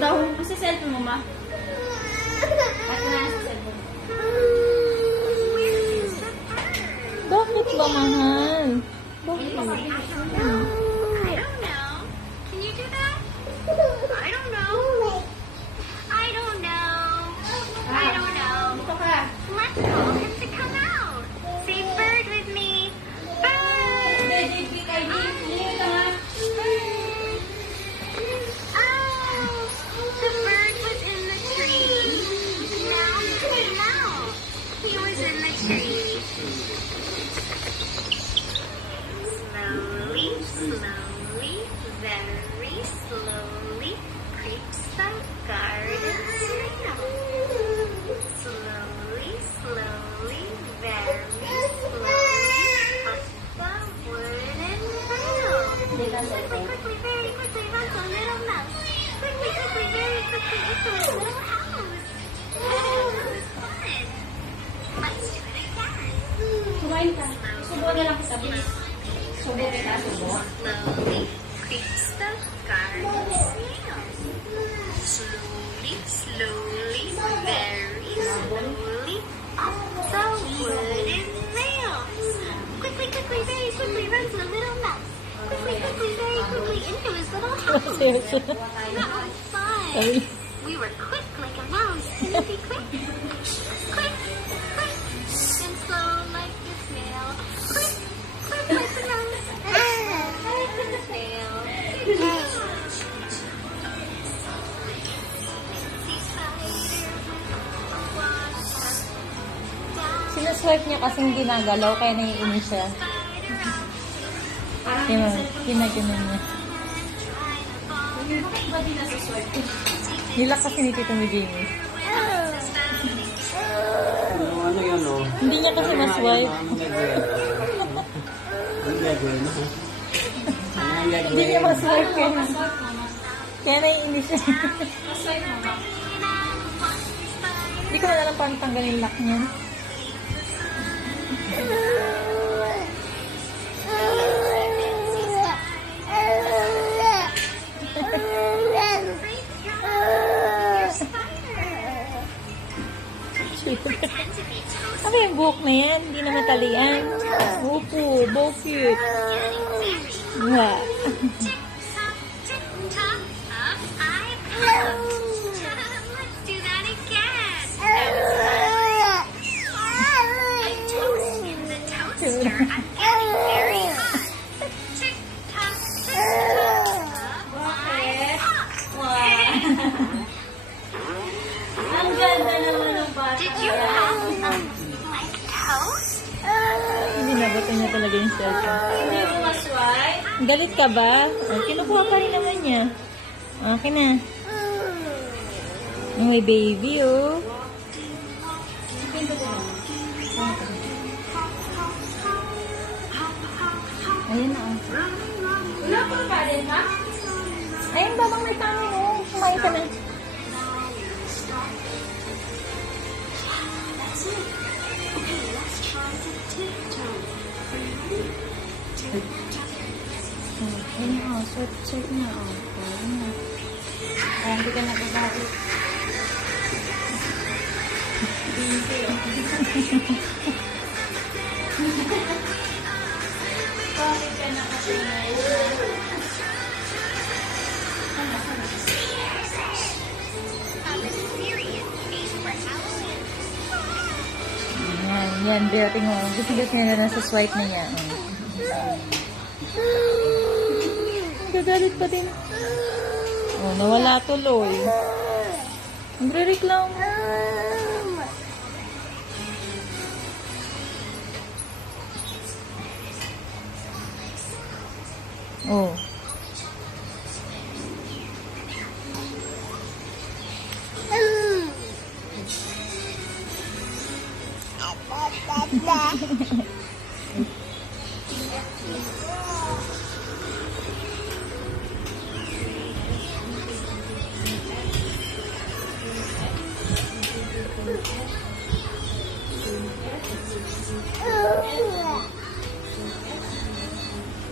daw. Kasi cellphone mo, ma. At na sa cellphone. Bakit ba, mahal? Bakit? I don't know. Can you do that? I don't know. I don't know. I don't know. Dito ka. Let's call him to come out. Say bird with me. Bird. Hindi ka nga. Oh, the bird was in the tree. Now he came out. He was in the tree. Slowly, slowly, very slowly creeps the garden snail. Slowly, slowly, very slowly up the wooden rail. Quickly, quickly, very quickly, runs a little mouse. Quickly, quickly, very quickly into a little house. Oh, this is fun. Let's do it again. Sumayin ka. Subo na lang kita, bilis. Subo kita, subo. Slowly creeps the garden snail. Slowly, slowly, very slowly up the wooden rail. Quickly, quickly, very quickly runs a little mouse. Quickly, quickly, very quickly into his little house. Seryoso. That was fun. Ay. We were quick like a mouse. Can you be quick? Quick, quick, and slow like a snail. Quick, quick like a mouse. Like a snail. Sinaswipe niya kasing ginagalaw kaya naiinis siya. Yung ginaganon niya. Bakit ba di nasa swipe? Nilak kasi ni Tito Jamie. Ano yan, oh? Hindi niya kasi ma-swipe. Ang gagawin mo. Ang Hindi gagawin niya ma-swipe kaya. Swipe mo, ma. Kaya naiinis siya. Swipe mo, ma. Hindi ko na alam paano tanggalin lock niya. Ano yung buhok na yan? Hindi na matalian. Opo, bokit. Wow. Tick tock, up I pop. Let's do that again. I toast in the toaster. I'm getting very hot. Tick tock, up I pop. Ang ganda naman ng bata. Did you have like toast? Hindi nabato niya talaga yung cellphone. Hindi mo ma-swipe? Galit ka ba? Oh, kinukuha pa rin naman niya. Okay na. Oh, may baby, oh. Ayan na, oh. Wala pa pa rin, ma? Ayun, babang may kanin, oh. Kumain ka na. Ayun na, oh. Swipe na, oh. Ayun na. Ay, hindi ka nagagalit. Bakit ka nakatingin? Yan, dirating mo. Gusto-gusto niya na sa swipe na niya. Gagalit pa din. Oh, nawala tuloy. Nagre-reklamo. Oh.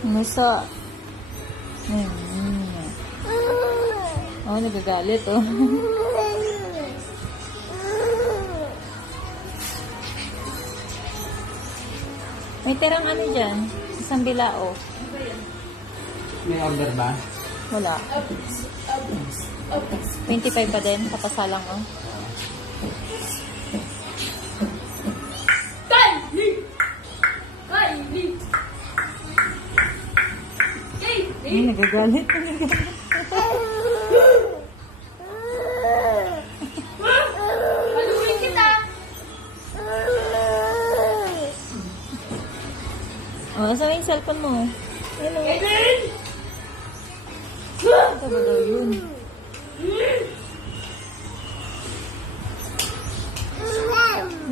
Masa. Oh, nagagalit, oh. May tirang ano dyan? Isang bilao. May order ba? Wala. 25 pa din, kapasalang, oh. Ay, nagagalit. Maluhin kita! Oh, nasa yung cellphone mo? Hello. Ito ba daw yun?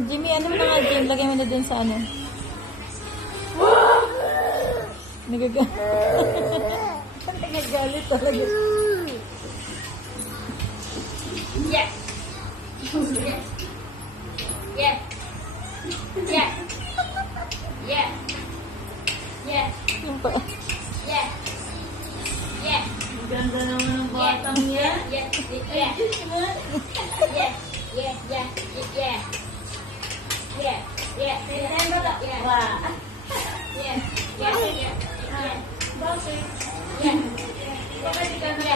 Jimmy, ano mo na nga, Jim? Lagay mo na dun sa ano. Nagagalit. Nagagalit talaga. Yeah. Yeah. Yeah. Yeah. Yeah. Yung pa. Yeah. Yeah. Ang ganda naman ng batang yan. Yeah. Yeah. Yeah. Yeah. Yeah. Yeah. Yeah. Yeah. Yeah. Wow. Yeah. Yeah. Yeah. Yeah. Yeah.